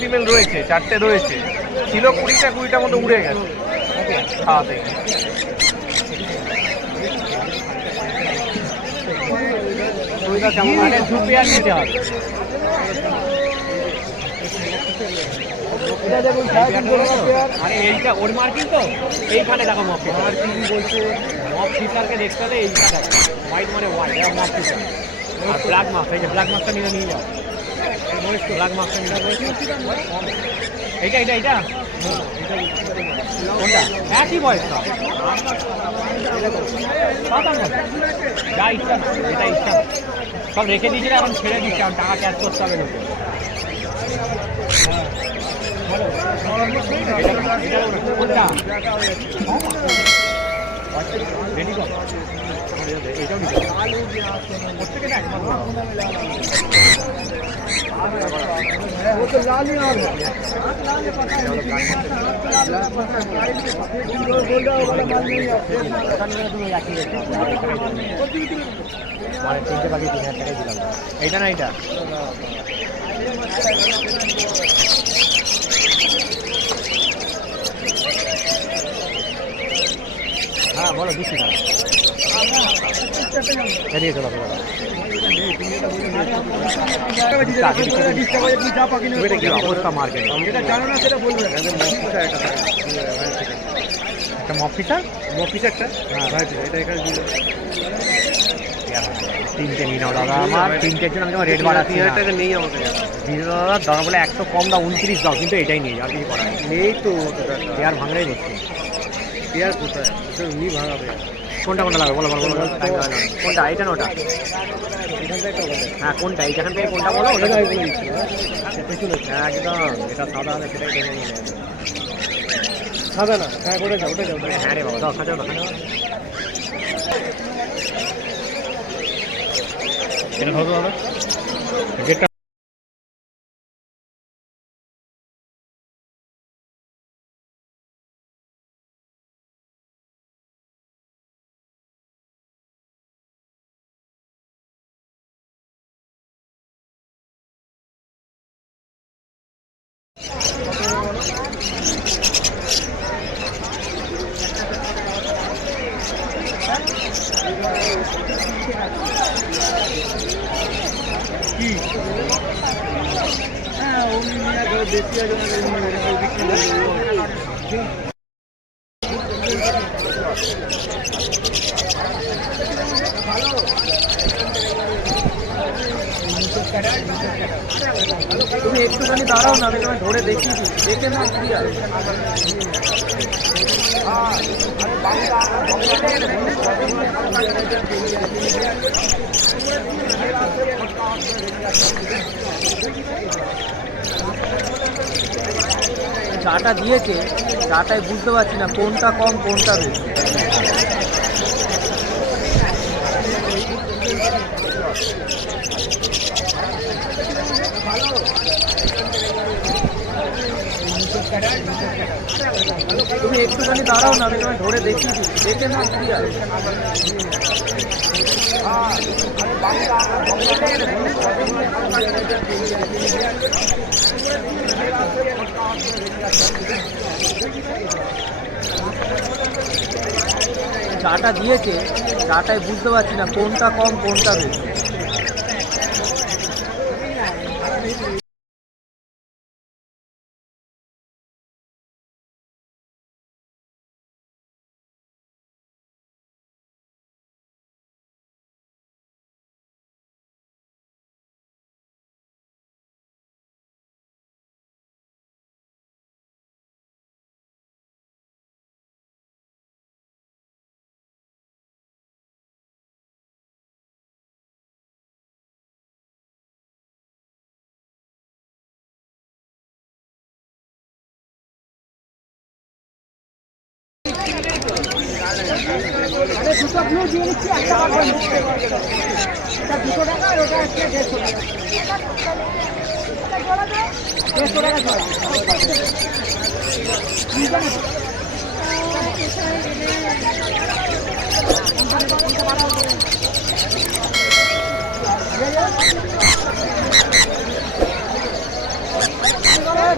Female রয়েছে, 4টে রয়েছে, ছিল 20টা মতো উড়ে গেছে। হ্যাঁ দেখি দু পেয়ার নিতে হবে। আরে এইটা ওর মার্কিং তো, এইখানে দেখো মপ মার্কিং বলছে, মপ ফিচারকে দেখতে হলে এইটা দেখো, হোয়াইট মানে হোয়াইট, এটা মপ ফিচার। আর ব্ল্যাক মার্ক, এই যে ব্ল্যাক মার্কটা নিয়ে যাও, ব্ল্যাক মার্কটা নিয়ে এইটা এইটা এইটা কোনটা? একই বয়সটা, যা ইচ্ছা না, এটা ইচ্ছা না, সব রেখে দিয়েছিল, এখন ছেড়ে দিচ্ছে, এখন টাকা ক্যাশ করতে হবে লোকে। কোনটা রেডি কর, এইটাও নিতে প্রত্যেকে তিনটে বাকি 3000 টাকাই দিলাম। এইটা না এইটা হ্যাঁ বলো দিচ্ছি না অবস্থা মার্কেট একটা মফিসার মফিসারটা হ্যাঁ এটা এখানে 3টে নিয়ে নাও দাদা, আমার 3টের জন্য আমি তোমার রেট বাড়াচ্ছি না, নেই আমাদের দাদা, দরকার বলে 100 কম দাও, 29 দাও, কিন্তু এটাই নেই, আর কিছু করার নেই তো। পেয়ার ভাঙলেই বসছে, পেয়ার কোথায় উনি ভাঙাবে, কোনটা কোনটা লাগবে বলো বলো বলো, কোনটা এইটা না ওটা, হ্যাঁ কোনটা এইখান থেকে কোনটা বলো, ওটা একদম এটা সাদা হবে, সেটাই দেখে নিয়ে সাদা না, হ্যাঁ ওটা যাও ওটা যাও, হ্যাঁ রে বাবা দাও সাজাও না, এটা ধরো দাদা গেটটা কি হ্যাঁ বেশি তুমি একটুখানি দাঁড়াও না, আমি তোমায় ধরে দেখিয়ে দিই, দেখে না কি আর চাটা দিয়েছে, চাটাই বুঝতে পারছি না কোনটা কম কোনটা বেশি। তুমি একটুখানি দাঁড়াও না, আমি তোমায় ধরে দেখিয়ে দিই, দেখে না কি আর চাটা দিয়েছে, চাটাই বুঝতে পারছি না কোনটা কম কোনটা বেশি। দুটো ব্লু দিয়ে দিচ্ছি, একটা কাপড় নিচ্ছে, এটা 200 টাকা আর ওটা হচ্ছে 150 টাকা, 150 টাকা জোড়া।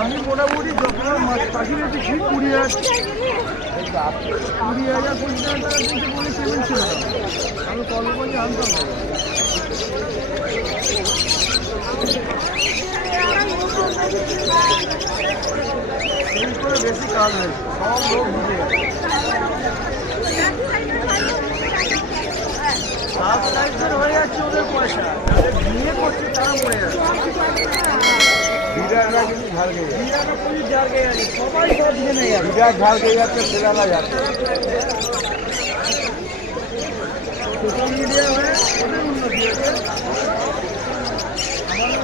আমি মোটামুটি যত মাছ পাখি রেখেছি 20,000 25,000 টাকা দিতে বলে পেমেন্ট ছিল না। আমি কল করে আনতাম না। এই করে বেশি কাজ হয়েছে, সব লোক বুঝে গেছে। সাবস্ক্রাইবার হয়ে যাচ্ছে ওদের পয়সা, যাদের বিয়ে করছে তারা মরে যাচ্ছে। বিরাটরা কিন্তু ঝাড় খেয়ে যাচ্ছে, বিরাটরা পুলিশ ঝাড় খেয়ে যাচ্ছে, সবাই সব দিকে নিয়ে যাচ্ছে, বিরাট ঝাড় খেয়ে যাচ্ছে, সেরালা যাচ্ছে। সোশ্যাল মিডিয়া হয়ে ওদের উন্নতি হয়েছে, আমার